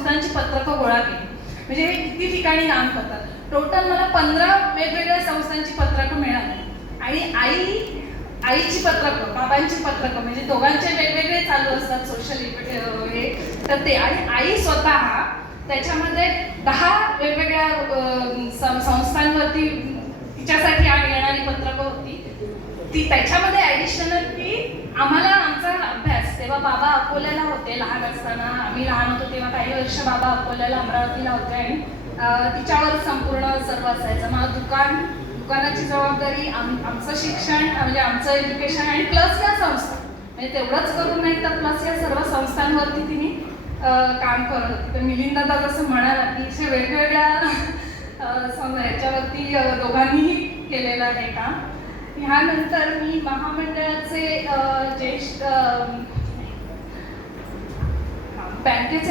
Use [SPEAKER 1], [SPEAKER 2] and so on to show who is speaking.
[SPEAKER 1] संस्थांची पत्रकं गोळा केली. म्हणजे हे किती ठिकाणी काम करतात. टोटल मला पंधरा वेगवेगळ्या संस्थांची पत्रकं मिळाली. आणि आई आईची पत्रकं बाबांची पत्रकं म्हणजे दोघांचे वेगवेगळे चालू असतात सोशल हे. तर ते आणि आई स्वतः त्याच्यामध्ये दहा वेगवेगळ्या संस्थांवरती तिच्यासाठी आणि येणारी पत्रकं होती. ती त्याच्यामध्ये ॲडिशनल ती आम्हाला बाबा अकोल्याला होते लहान असताना. आम्ही लहान होतो तेव्हा काही वर्ष बाबा अकोल्याला अमरावतीला होते. आणि तिच्यावर संपूर्ण सर्व असायचं. मग दुकान दुकानाची जबाबदारी आम आमचं शिक्षण म्हणजे आमचं एज्युकेशन आणि प्लस या संस्था. म्हणजे तेवढंच करून नाही तर प्लस या सर्व संस्थांवरती तिने काम करत होती. तर मिलिंदा जसं म्हणाला की वेगवेगळ्या सम- ह्याच्यावरती दोघांनीही केलेलं आहे काम. ह्यानंतर मी महामंडळाचे ज्येष्ठ প্যান্টের